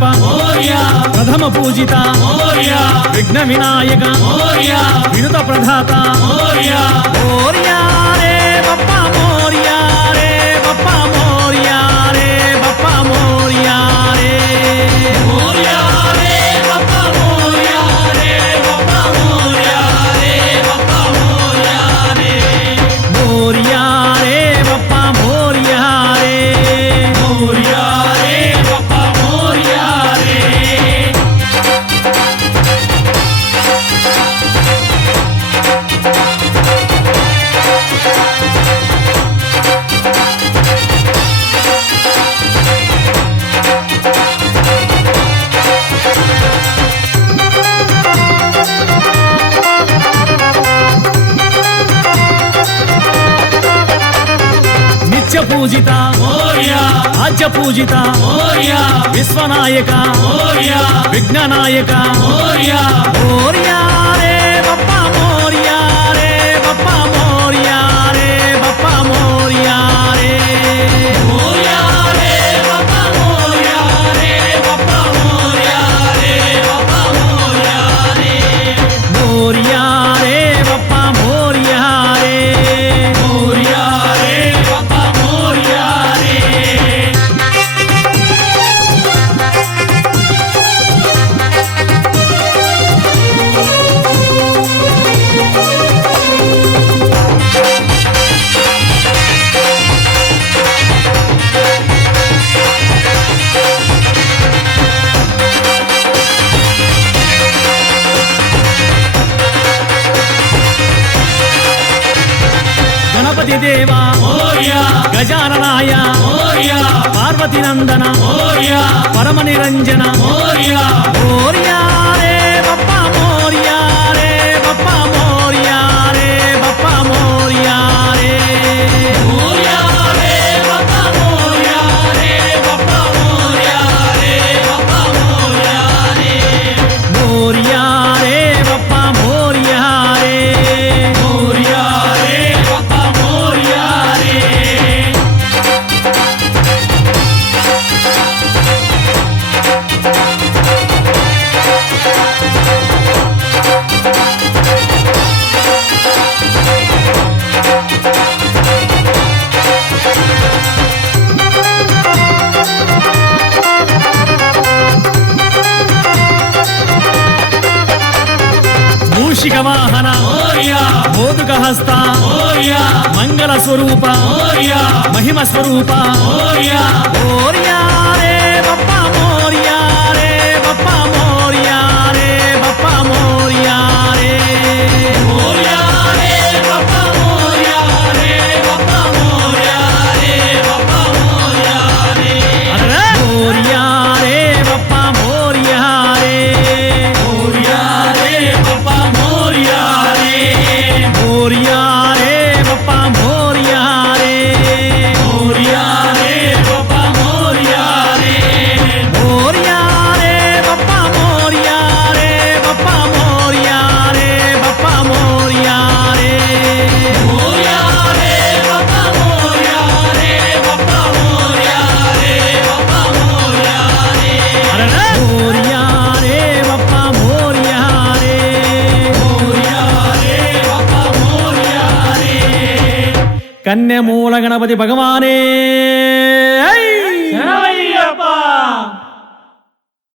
ప్రదీప ప్రథమ పూజిత విఘ్న వినాయక వినుత ప్రధాత మోర్యా రే బప్పా మోర్యా రే బప్పా మోర్యా రే బప్పా మోర్యా రే మోర్యా రే బప్పా మోర్యా రే బప్పా మోర్యా రే బప్పా మోర్యా రే మోర్యా రే బప్పా మోర్యా రే మోర్యా రే బప్పా మోర్యా రే నిత్య పూజిత ఆద్య పూజిత విశ్వనాయక విఘ్ననాయక మోర్యా రే బప్పా మోర్యా రే బప్పా మోర్యా రే బప్పా మోర్యా రే మోర్యా రే బప్పా మోర్యా రే బప్పా మోర్యా రే బప్పా మోర్యా రే మోర్యా రే బప్పా మోర్యా రే మోర్యా రే బప్పా మోర్యా రే గణపతి దేవా గజాననాయ పార్వతి నందన పరమ నిరంజన మోర్యా రే బప్పా మోర్యా రే బప్పా మోర్యా రే బప్పా మోర్యా రే మోర్యా రే బప్పా మోర్యా రే బప్పా మోర్యా రే బప్పా మోర్యా రే మోర్యా రే బప్పా మోర్యా రే మోర్యా రే బప్పా మోర్యా రే మూషిక వాహన మోదుక హస్త మంగళ స్వరూప మహిమ స్వరూప మోర్యా రే బప్పా మోర్యా రే బప్పా మోర్యా రే బప్పా మోర్యా రే మోర్యా రే బప్పా మోర్యా రే బప్పా మోర్యా రే బప్పా మోర్యా రే మోర్యా రే బప్పా మోర్యా రే మోర్యా రే బప్పా మోర్యా రే మోర్యా రే బప్పా మోర్యా రే మోర్యా రే బప్పా మోర్యా రే మోర్యా రే బప్పా మోర్యా రే బప్పా మోర్యా రే బప్పా మోర్యా రే మోర్యా రే బప్పా మోర్యా రే బప్పా మోర్యా రే బప్పా మోర్యా రే మోర్యా రే బప్పా మోర్యా రే మోర్యా రే బప్పా మోర్యా రే కన్యమూల గణపతి భగవానే